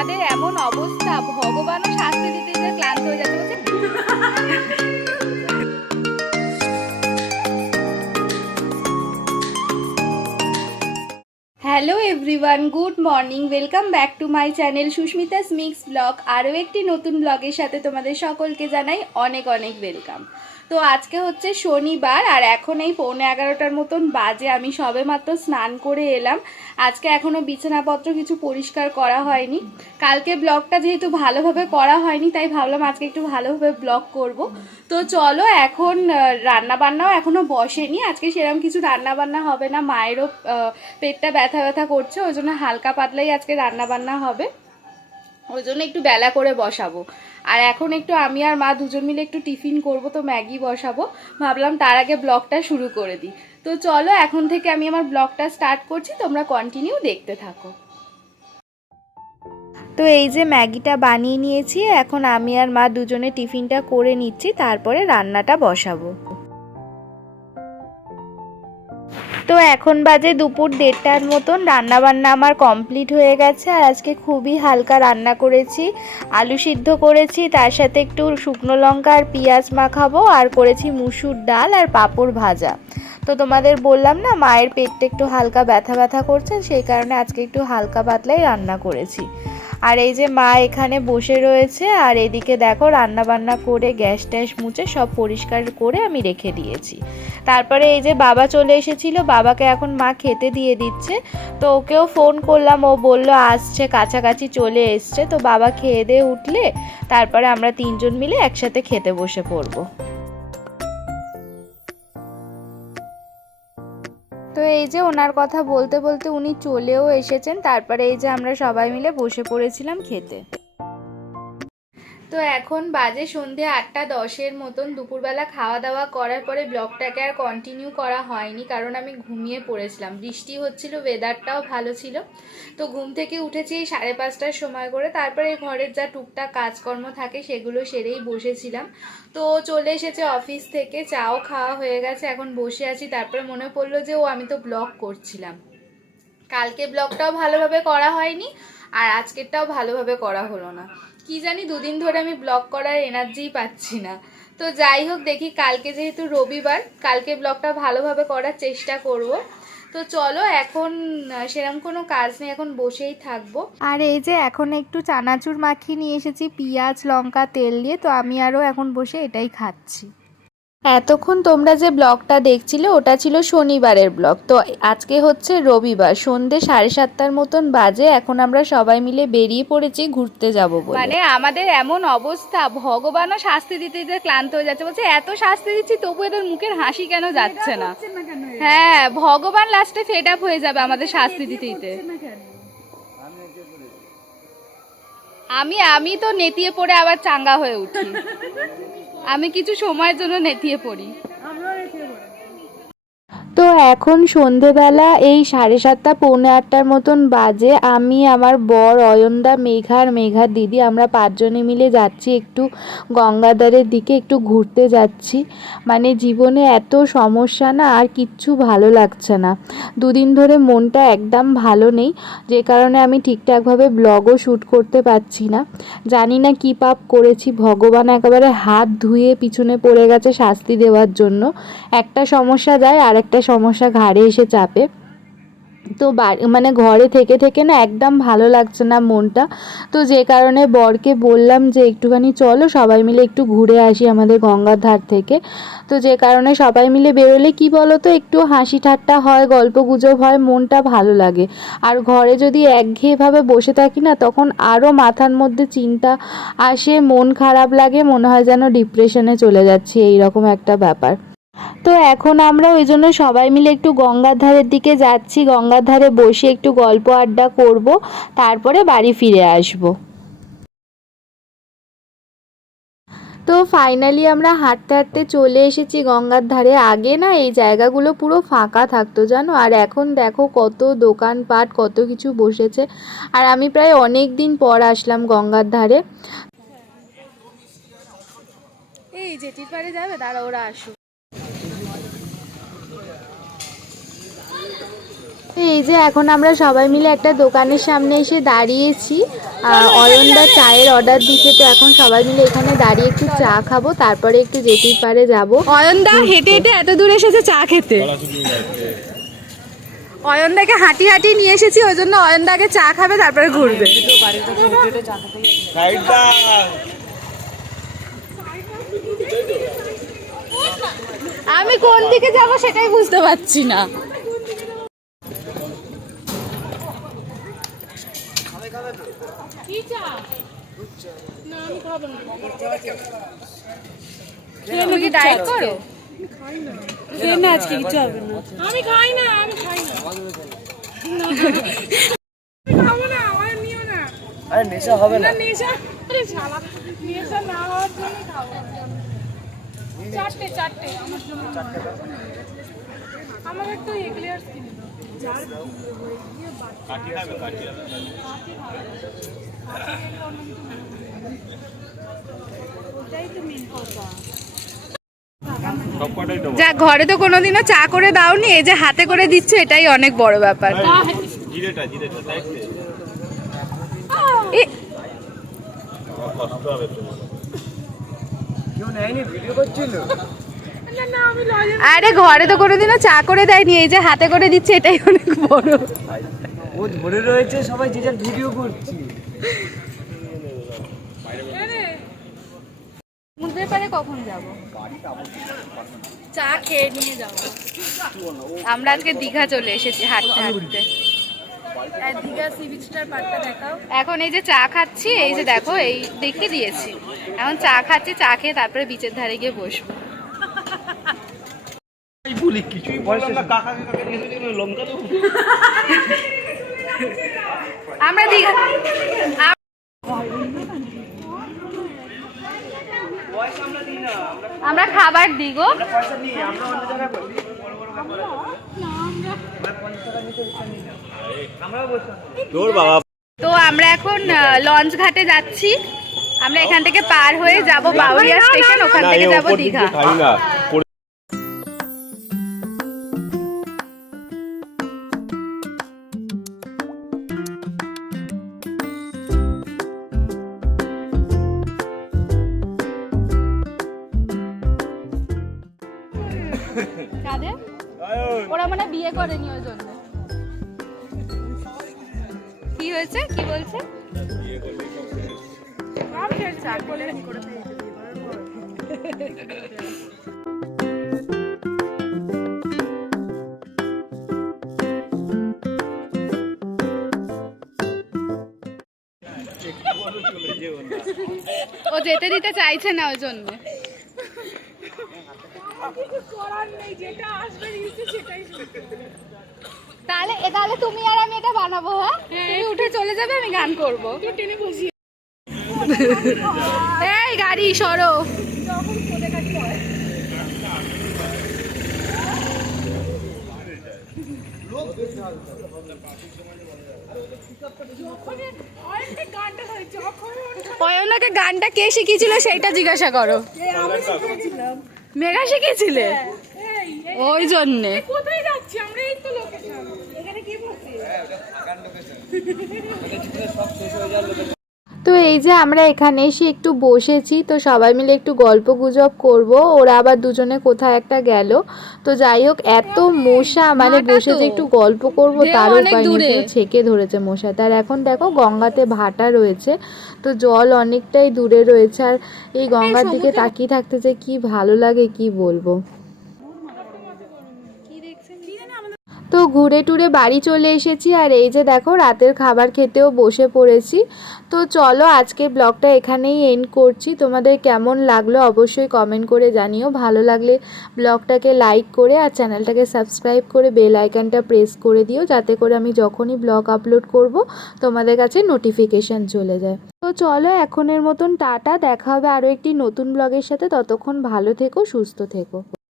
আমাদের এমন অবস্থা, ভগবানও শাস্তি দিতে দিতে ক্লান্ত হয়ে যাচ্ছে। Hello everyone, good morning, welcome back to my channel Susmita's mix blog. আরও একটি নতুন ব্লগের সাথে তোমাদের সকলকে জানাই অনেক অনেক ওয়েলকাম। তো আজকে হচ্ছে শনিবার আর এখন এই 11:15 মতন বাজে। আমি সবে মাত্র স্নান করে এলাম। আজকে এখনও বিছানাপত্র কিছু পরিষ্কার করা হয়নি। কালকে ব্লগটা যেহেতু ভালোভাবে করা হয়নি তাই ভাবলাম আজকে একটু ভালোভাবে ব্লগ করব। তো চলো, এখন রান্নাবান্নাও এখনও বসেনি। আজকে সেরকম কিছু রান্নাবান্না হবে না, মায়েরও পেটটা ব্যথা ব্যথা করছে, ওই জন্য হালকা পাতলাই আজকে রান্নাবান্না হবে, ওই জন্য একটু বেলা করে বসাবো। আর এখন একটু আমি আর মা দুজন মিলে একটু টিফিন করব, তো ম্যাগি বসাবো। ভাবলাম তার আগে ব্লগটা শুরু করে দিই। তো চলো, এখন থেকে আমি আমার ব্লগটা স্টার্ট করছি, তোমরা কন্টিনিউ দেখতে থাকো। তো এই যে ম্যাগিটা বানিয়ে নিয়েছি, এখন আমি আর মা দুজনে টিফিনটা করে নিচ্ছি, তারপরে রান্নাটা বসাবো। তো এখন বাজে দুপুর 1:30টার মতন। রান্নাবান্না আমার কমপ্লিট হয়ে গেছে। আর আজকে খুবই হালকা রান্না করেছি, আলু সিদ্ধ করেছি, তার সাথে একটু শুকনো লঙ্কা আর পেঁয়াজ মাখাবো, আর করেছি মুসুর ডাল আর পাঁপড় ভাজা। তো তোমাদের বললাম না, মায়ের পেটটা একটু হালকা ব্যথা ব্যথা করছে, সেই কারণে আজকে একটু হালকা পাতলাই রান্না করেছি। আর এই যে মা এখানে বসে রয়েছে, আর এদিকে দেখো রান্না বান্না করে গ্যাস ট্যাস মুছে সব পরিষ্কার করে আমি রেখে দিয়েছি। তারপরে এই যে বাবা চলে এসেছিল, বাবাকে এখন মা খেতে দিয়ে দিচ্ছে। তো ওকেও ফোন করলাম, ও বলল আসছে, কাছাকাছি চলে এসছে। তো বাবা খেয়ে দিয়ে উঠলে তারপরে আমরা তিনজন মিলে একসাথে খেতে বসে পড়বো। তো এই যে ওনার কথা বলতে বলতে উনি চলেও এসেছেন। তারপরে এই যে আমরা সবাই মিলে বসে পড়েছিলাম খেতে। তো এখন বাজে সন্ধে 8:10 মতন। দুপুরবেলা খাওয়া দাওয়া করার পরে ব্লগটাকে আর কন্টিনিউ করা হয়নি, কারণ আমি ঘুমিয়ে পড়েছিলাম। বৃষ্টি হচ্ছিল, ওয়েদারটাও ভালো ছিল। তো ঘুম থেকে উঠেছি 5:30টার সময় করে। তারপরে ঘরের যা টুকটাক কাজকর্ম থাকে সেগুলো সেরেই বসেছিলাম। তো চলে এসেছে অফিস থেকে, চাও খাওয়া হয়ে গেছে, এখন বসে আছি। তারপরে মনে পড়লো যে আমি তো ব্লগ করছিলাম। কালকে ব্লগটাও ভালোভাবে করা হয়নি, আর আজকেরটাও ভালোভাবে করা হলো না। কি জানি, দুদিন ধরে আমি ব্লগ করার এনার্জিই পাচ্ছি না। তো যাই হোক, দেখি কালকে যেহেতু রবিবার, কালকে ব্লগটা ভালোভাবে করার চেষ্টা করব। তো চলো, এখন সেরকম কোনো কাজ নেই, এখন বসেই থাকবো। আর এই যে এখন একটু চানাচুর মাখিয়ে নিয়ে এসেছি পেঁয়াজ লঙ্কা তেল দিয়ে, তো আমি আরও এখন বসে এটাই খাচ্ছি। এতক্ষণ তোমরা যে ব্লগটা দেখছিলে ওটা ছিল শনিবারের ব্লগ। তো আজকে হচ্ছে রবিবার, সন্ধ্যে 7:30টার মতন বাজে। এখন আমরা সবাই মিলে বেরিয়ে পড়েছি ঘুরতে যাব বলে। মানে আমাদের এমন অবস্থা, ভগবানও শাস্তি দিতে দিতে ক্লান্ত হয়ে যাচ্ছে। বলছে এত শাস্তি দিচ্ছি তবু এদের মুখের হাসি কেন যাচ্ছে না। হ্যাঁ, ভগবান লাস্টে ফেড আপ হয়ে যাবে আমাদের শাস্তি দিতে দিতে। আমি তো নেতিয়ে পড়ে আবার চাঙ্গা হয়ে উঠি। আমি কিছু সময়ের জন্য নেতিয়ে পড়ি। তো এখন সন্ধেবেলা এই 7:30 পৌনে 8টার মতন বাজে। আমি, আমার বর অয়নদা, মেঘার দিদি, আমরা 5জনে মিলে যাচ্ছি একটু গঙ্গাধারের দিকে, একটু ঘুরতে যাচ্ছি। মানে জীবনে এত সমস্যা না, আর কিচ্ছু ভালো লাগছে না। দুদিন ধরে মনটা একদম ভালো নেই, যে কারণে আমি ঠিকঠাকভাবে ব্লগও শ্যুট করতে পারছি না। জানি না কী পাপ করেছি, ভগবান একেবারে হাত ধুয়ে পিছনে পড়ে গেছে শাস্তি দেওয়ার জন্য। একটা সমস্যা যায় আর একটা সমস্যা ঘাড়ে এসে চাপে। তো মানে ঘরে থেকে থেকে না একদম ভালো লাগছে না মনটা। তো যে কারণে বরকে বললাম যে একটুখানি চলো সবাই মিলে একটু ঘুরে আসি আমাদের গঙ্গার ধার থেকে। তো যে কারণে সবাই মিলে বেরোলে কি বলো তো, একটু হাসি ঠাট্টা হয়, গল্প গুজব হয়, মনটা ভালো লাগে। আর ঘরে যদি একঘেয়েভাবে বসে থাকি না, তখন আরও মাথার মধ্যে চিন্তা আসে, মন খারাপ লাগে, মনে হয় যেন ডিপ্রেশনে চলে যাচ্ছি, এইরকম একটা ব্যাপার। তো এখন আমরা ওই জন্য সবাই মিলে একটু গঙ্গার ধারের দিকে যাচ্ছি, গঙ্গার ধারে বসে একটু গল্প আড্ডা করব, তারপরে বাড়ি ফিরে আসব। তো ফাইনালি আমরা হাঁটতে হাঁটতে চলে এসেছি গঙ্গার ধারে। আগে না এই জায়গাগুলো পুরো ফাঁকা থাকতো জানো, আর এখন দেখো কত দোকানপাট, কত কিছু বসেছে। আর আমি প্রায় অনেক দিন পর আসলাম গঙ্গার ধারে। এই জেটির পাড়ে যাবে, দাঁড়া ওরা আসুক। এই যে এখন আমরা সবাই মিলে একটা দোকানের সামনে এসে দাঁড়িয়েছি। অয়নদা চায়ের অর্ডার দিচ্ছে, তো এখন সবাই মিলে এখানে দাঁড়িয়ে একটু চা খাবো, তারপরে একটু জেটির পাড়ে যাবো। অয়নদা হেঁটে হেঁটে এত দূর এসেছে চা খেতে। অয়নদাকে হাঁটি হাঁটি নিয়ে এসেছি, ওই জন্য অয়নদাকে চা খাবে তারপরে ঘুরবে। আমি কোন দিকে যাব সেটাই বুঝতে পারছি না। তুমি কি ডায়েট করো? আজকে কিছু হবে না, আমি খাই না, খাবো না, আমার নিও না। আরে নেশা হবে না, নেশা আরে শালা নেশা না হওয়ার জন্য খাবো। চারটে আমার জন্য, আমার একটু এক্লেয়ার্স কিনে দাও। যার কাটি হবে ওটাই তো মেন কথা। যা ঘরে তো কোনোদিনও চা করে দাওনি, এই যে হাতে করে দিচ্ছে, এটাই অনেক বড় ব্যাপার। আরে ঘরে তো কোনোদিনও চা করে দেয়নি, এই যে হাতে করে দিচ্ছে, এটাই অনেক বড়। ও ধরে রয়েছে, সবাই যে যার ভিডিও করছি। সমুদ্রের পাড়ে কখন যাব? চা খেয়ে নিয়ে যাব। আমরা আজকে দীঘা চলে এসেছি হাঁটতে হাঁটতে। দীঘা সি বিচটার পার্কটা দেখাও। এখন এই যে চা খাচ্ছি, এই যে দেখো এই দেখিয়ে দিয়েছি। এখন চা খাচ্ছি, চা খেয়ে তারপরে বিচের ধারে গিয়ে বসবো। আমরা দীঘা আমরা খাবার দিই গো। তো আমরা এখন লঞ্চ ঘাটে যাচ্ছি। আমরা এখান থেকে পার হয়ে যাব বাউরিয়া স্টেশন, ওখান থেকে যাব দীঘা। ওরা মানে বিয়ে করেনি ওই জন্য। কি হয়েছে, কি বলছে? ও যেতে দিতে চাইছে না ওই জন্য। তাহলে তুমি আর আমি এটা বানাবো। হ্যাঁ, তুমি উঠে চলে যাবে, আমি গান করবো। এই গাড়ি সরো। অয়নাকে গানটা কে শিখিয়েছিল সেটা জিজ্ঞাসা করো। মেঘা শিখিয়েছিলে? ওই জন্যে। কোথায় যাচ্ছি আমরা? এই তো লোকেশন। এখানে কি বলছিস? তো এই যে আমরা এখানে এসে একটু বসেছি, তো সবাই মিলে একটু গল্প গুজব করব। ওরা আবার দুজনে কোথায় একটা গেল। তো যাই হোক, এত মশা, মানে বসে যে একটু গল্প করব তার উপায় নেই, পুরো ছেকে ধরেছে মশা। তার এখন দেখো গঙ্গাতে ভাটা রয়েছে, তো জল অনেকটাই দূরে রয়েছে, আর এই গঙ্গার দিকে তাকিয়ে থাকতে যে কি ভালো লাগে কি বলবো। তো ঘুরে টুরে বাড়ি চলে এসেছি, আর এই যে দেখো রাতের খাবার খেতেও বসে পড়েছি। তো চলো আজকে ব্লগটা এখানেই এন্ড করছি। তোমাদের কেমন লাগলো অবশ্যই কমেন্ট করে জানিও। ভালো লাগলে ব্লগটাকে লাইক করে আর চ্যানেলটাকে সাবস্ক্রাইব করে বেল আইকনটা প্রেস করে দিও, যাতে করে আমি যখনই ব্লগ আপলোড করব তোমাদের কাছে নোটিফিকেশান চলে যায়। তো চলো এখনের মতন টাটা, দেখা হবে আরও একটি নতুন ব্লগের সাথে। ততক্ষণ ভালো থেকো, সুস্থ থেকো।